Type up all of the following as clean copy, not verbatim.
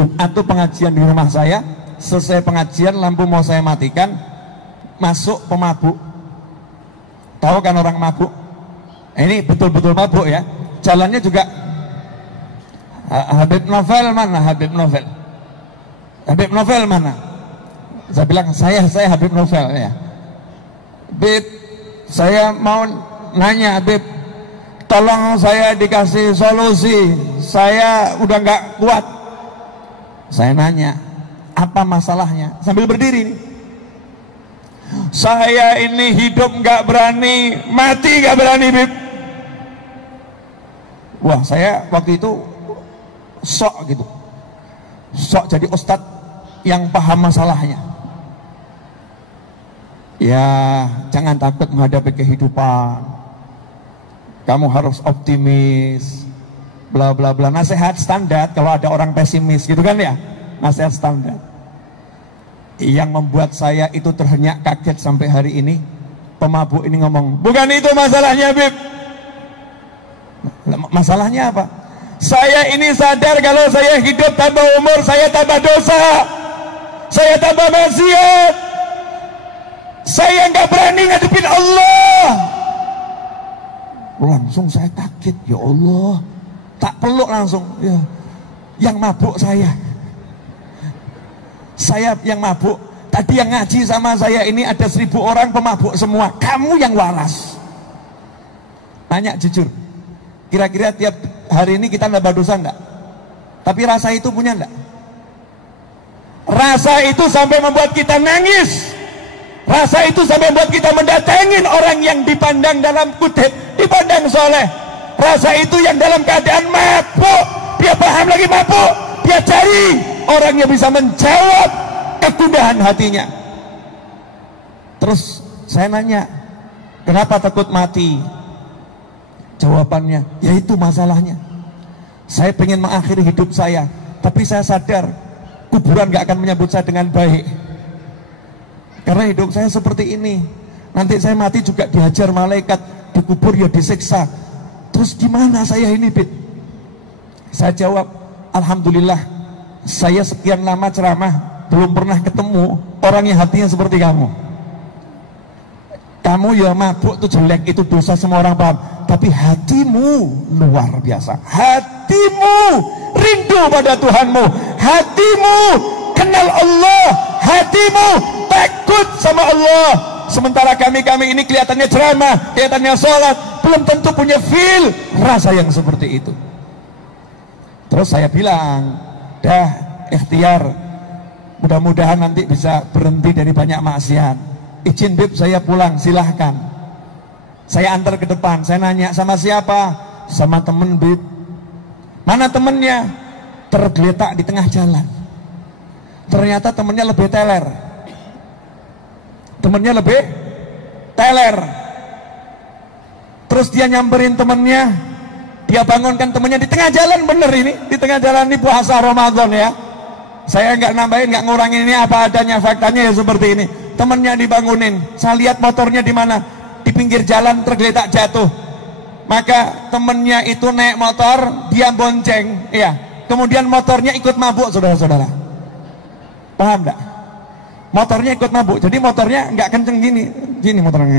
Jumat tuh pengajian di rumah saya, selesai pengajian lampu mau saya matikan, masuk pemabuk. Tahu kan orang mabuk? Ini betul-betul mabuk ya. Jalannya juga Habib Novel mana? Habib Novel. Habib Novel mana? Saya bilang saya Habib Novel ya. Habib, saya mau nanya Habib, tolong saya dikasih solusi. Saya udah nggak kuat. Saya nanya, apa masalahnya? Sambil berdiri nih. Saya ini hidup nggak berani, mati nggak berani, Bib. Wah, saya waktu itu sok gitu, sok jadi ustadz yang paham masalahnya. Ya, jangan takut menghadapi kehidupan. Kamu harus optimis. Bla bla bla. Nasihat standar kalau ada orang pesimis gitu kan ya. Nasihat standar. Yang membuat saya itu terhenyak kaget sampai hari ini, pemabuk ini ngomong, bukan itu masalahnya, Bib. Masalahnya apa? Saya ini sadar kalau saya hidup tambah umur, saya tambah dosa, saya tambah maksiat, saya nggak berani ngadepin Allah. Langsung saya kaget, ya Allah, tak peluk langsung. Ya, yang mabuk saya yang mabuk. Tadi yang ngaji sama saya ini ada 1000 orang pemabuk semua. Kamu yang waras. Tanya jujur, kira-kira tiap hari ini kita nambah dosa enggak? Tapi rasa itu punya enggak? Rasa itu sampai membuat kita nangis. Rasa itu sampai membuat kita mendatangin orang yang dipandang dalam kutip, dipandang soleh. Rasa itu yang dalam keadaan mabuk, dia paham lagi mabuk, dia cari orang yang bisa menjawab kegundahan hatinya. Terus saya nanya, kenapa takut mati? Jawabannya, ya itu masalahnya. Saya pengen mengakhiri hidup saya, tapi saya sadar kuburan gak akan menyambut saya dengan baik. Karena hidup saya seperti ini. Nanti saya mati juga dihajar malaikat, dikubur ya disiksa. Terus gimana saya ini, Bid? Saya jawab, alhamdulillah, saya sekian lama ceramah belum pernah ketemu orang yang hatinya seperti kamu. Kamu ya mabuk tuh jelek, itu dosa, semua orang paham. Tapi hatimu luar biasa. Hatimu rindu pada Tuhanmu. Hatimu kenal Allah. Hatimu takut sama Allah. Sementara kami ini kelihatannya ceramah, kelihatannya sholat, belum tentu punya feel rasa yang seperti itu. Terus saya bilang, dah ikhtiar, mudah-mudahan nanti bisa berhenti dari banyak maksiat. Izin, Bib, saya pulang, silahkan. Saya antar ke depan. Saya nanya, sama siapa? Sama temen, Bib. Mana temennya? Tergeletak di tengah jalan. Ternyata temennya lebih teler. Temennya lebih teler. Terus dia nyamperin temennya, dia bangunkan temennya di tengah jalan. Bener ini, di tengah jalan ini puasa Ramadan ya. Saya nggak nambahin, nggak ngurangin, ini apa adanya, faktanya ya seperti ini. Temennya dibangunin, saya lihat motornya di mana, di pinggir jalan tergeletak jatuh. Maka temennya itu naik motor, dia bonceng, ya. Kemudian motornya ikut mabuk, saudara-saudara. Paham nggak? Motornya ikut mabuk, jadi motornya nggak kenceng gini motornya,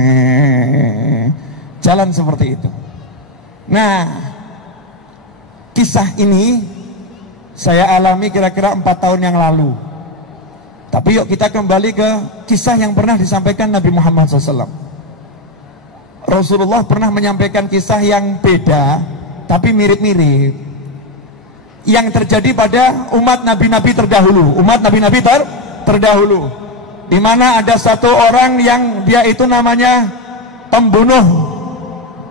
jalan seperti itu. Nah, kisah ini saya alami kira-kira 4 tahun yang lalu. Tapi yuk kita kembali ke kisah yang pernah disampaikan Nabi Muhammad SAW. Rasulullah pernah menyampaikan kisah yang beda, tapi mirip-mirip, yang terjadi pada umat nabi-nabi terdahulu. Umat nabi-nabi terdahulu, di mana ada satu orang yang dia itu namanya pembunuh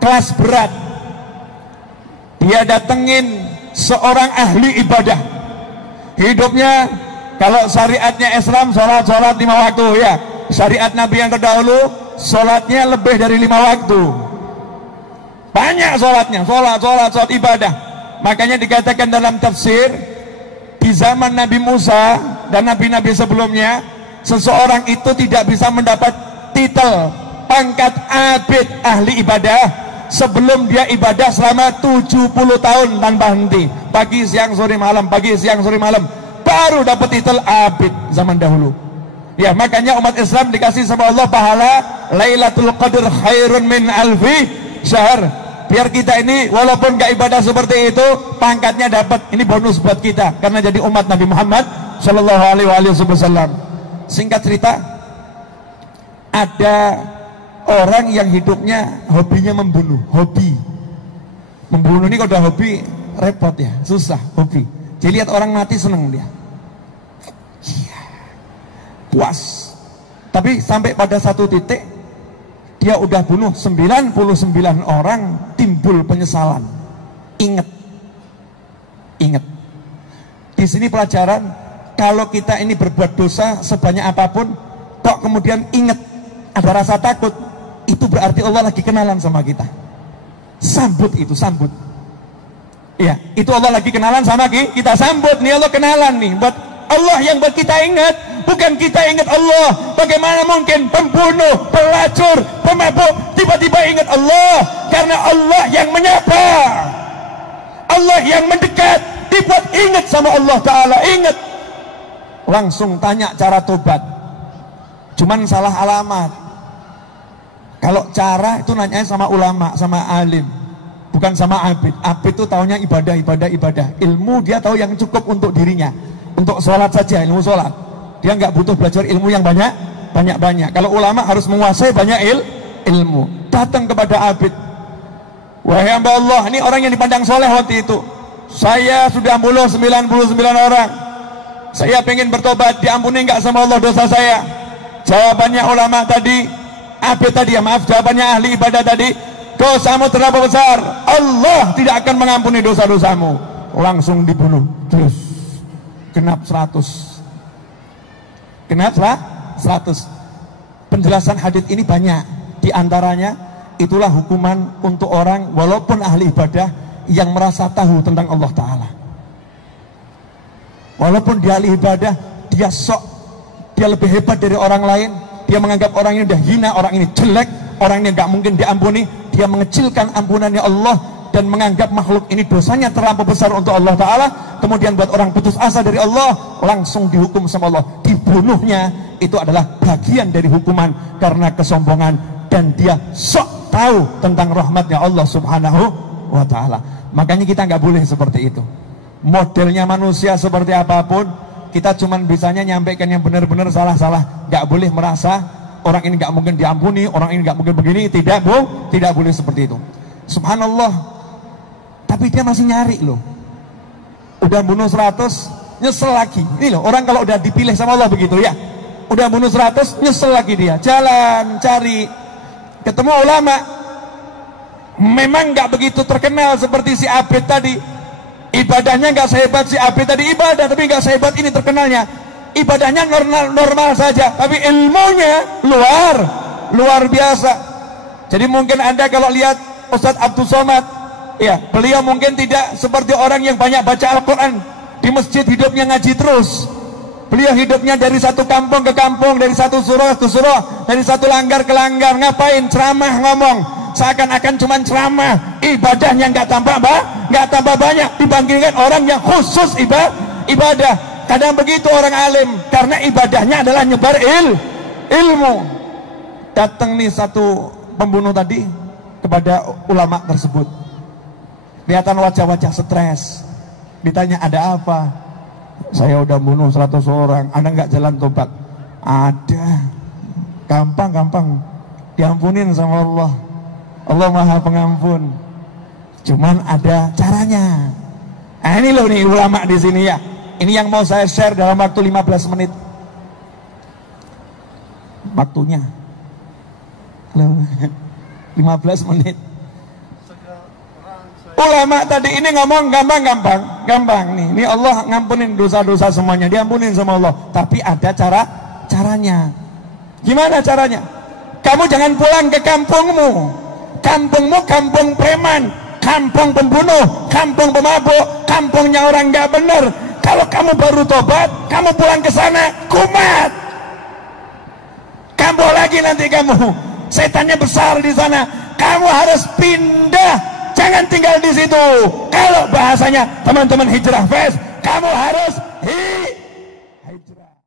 kelas berat. Dia datengin seorang ahli ibadah. Hidupnya, kalau syariatnya Islam, sholat 5 waktu ya. Syariat Nabi yang terdahulu, sholatnya lebih dari 5 waktu. Banyak sholatnya, sholat ibadah. Makanya dikatakan dalam tafsir, di zaman Nabi Musa dan nabi-nabi sebelumnya, seseorang itu tidak bisa mendapat titel pangkat abid ahli ibadah sebelum dia ibadah selama 70 tahun tanpa henti. Pagi siang sore malam, pagi siang sore malam. baru dapat titel abid zaman dahulu. Ya, makanya umat Islam dikasih sama Allah pahala Lailatul Qadar khairun min alfi syahr. Biar kita ini walaupun gak ibadah seperti itu, pangkatnya dapat. Ini bonus buat kita karena jadi umat Nabi Muhammad sallallahu alaihi wasallam. Singkat cerita, ada orang yang hidupnya hobinya membunuh. Hobi membunuh ini kalau udah hobi repot ya, susah hobi. Jadi lihat orang mati seneng dia, puas. Tapi sampai pada satu titik dia udah bunuh 99 orang, timbul penyesalan. Ingat di sini pelajaran, kalau kita ini berbuat dosa sebanyak apapun kok kemudian ingat ada rasa takut, itu berarti Allah lagi kenalan sama kita. Sambut itu, sambut. Ya, itu Allah lagi kenalan sama kita, sambut. Nih Allah kenalan nih buat Allah yang buat kita ingat, bukan kita ingat Allah. Bagaimana mungkin pembunuh, pelacur, pemabuk tiba-tiba ingat Allah? Karena Allah yang menyapa, Allah yang mendekat, dibuat ingat sama Allah Ta'ala. Ingat, langsung tanya cara tobat, cuman salah alamat. Kalau cara itu nanyanya sama ulama, sama alim, bukan sama abid. Abid itu taunya ibadah. Ilmu dia tahu yang cukup untuk dirinya, untuk sholat saja, ilmu sholat. Dia nggak butuh belajar ilmu yang banyak. Kalau ulama harus menguasai banyak ilmu. Datang kepada abid, wahai hamba Allah, ini orang yang dipandang soleh waktu itu. Saya sudah bunuh 99 orang. Saya pengen bertobat, diampuni nggak sama Allah dosa saya? Jawabannya ulama tadi, abid tadi ya, maaf, jawabannya ahli ibadah tadi, dosamu terlalu besar, Allah tidak akan mengampuni dosa-dosamu. Langsung dibunuh, terus genap 100. Penjelasan hadits ini banyak. Di antaranya itulah hukuman untuk orang walaupun ahli ibadah yang merasa tahu tentang Allah Ta'ala. Walaupun dia ahli ibadah, dia lebih hebat dari orang lain, dia menganggap orang ini udah hina, orang ini jelek, orang ini gak mungkin diampuni, dia mengecilkan ampunannya Allah dan menganggap makhluk ini dosanya terlampau besar untuk Allah Ta'ala. Kemudian buat orang putus asa dari Allah, langsung dihukum sama Allah. Dibunuhnya itu adalah bagian dari hukuman karena kesombongan, dan dia sok tahu tentang rahmatnya Allah Subhanahu wa Ta'ala. Makanya kita nggak boleh seperti itu. Modelnya manusia seperti apapun, kita cuman bisanya nyampaikan yang benar-benar salah-salah. Nggak boleh merasa orang ini nggak mungkin diampuni, orang ini nggak mungkin begini. Tidak boleh seperti itu. Subhanallah, tapi dia masih nyari loh. Udah bunuh 100, nyesel lagi. Ini loh, orang kalau udah dipilih sama Allah begitu ya. Udah bunuh 100, nyesel lagi dia. Jalan, cari, ketemu ulama. Memang nggak begitu terkenal seperti si abid tadi. Ibadahnya nggak sehebat si abid tadi ibadah, tapi nggak sehebat ini terkenalnya. Ibadahnya normal saja, tapi ilmunya luar biasa. Jadi mungkin Anda kalau lihat Ustadz Abdul Somad, ya, beliau mungkin tidak seperti orang yang banyak baca Al-Quran. Di masjid hidupnya ngaji terus. Beliau hidupnya dari satu kampung ke kampung, dari satu surah ke surah, dari satu langgar ke langgar. Ngapain? Ceramah, ngomong. Seakan-akan cuma ceramah. Ibadahnya nggak tambah banyak dibandingkan orang yang khusus ibadah. Kadang begitu orang alim, karena ibadahnya adalah nyebar ilmu. Datang nih satu pembunuh tadi kepada ulama tersebut. Kelihatan wajah-wajah stres. Ditanya, ada apa? Saya udah bunuh 100 orang. Anda nggak jalan tobat? Ada. Gampang. Diampunin sama Allah. Allah Maha Pengampun. Cuman ada caranya. Nah, ini loh nih ulama di sini ya. Ini yang mau saya share dalam waktu 15 menit. Waktunya. Halo. 15 menit. Ulama tadi ini ngomong gampang nih. Ini Allah ngampunin dosa-dosa semuanya, diampunin sama Allah. Tapi ada caranya. Gimana caranya? Kamu jangan pulang ke kampungmu. Kampungmu kampung preman, kampung pembunuh, kampung pemabuk, kampungnya orang nggak bener. Kalau kamu baru tobat, kamu pulang ke sana, kumat. Kambuh lagi nanti kamu. Setannya besar di sana. Kamu harus pindah. Jangan tinggal di situ. Kalau bahasanya teman-teman Hijrah Fest, kamu harus hijrah.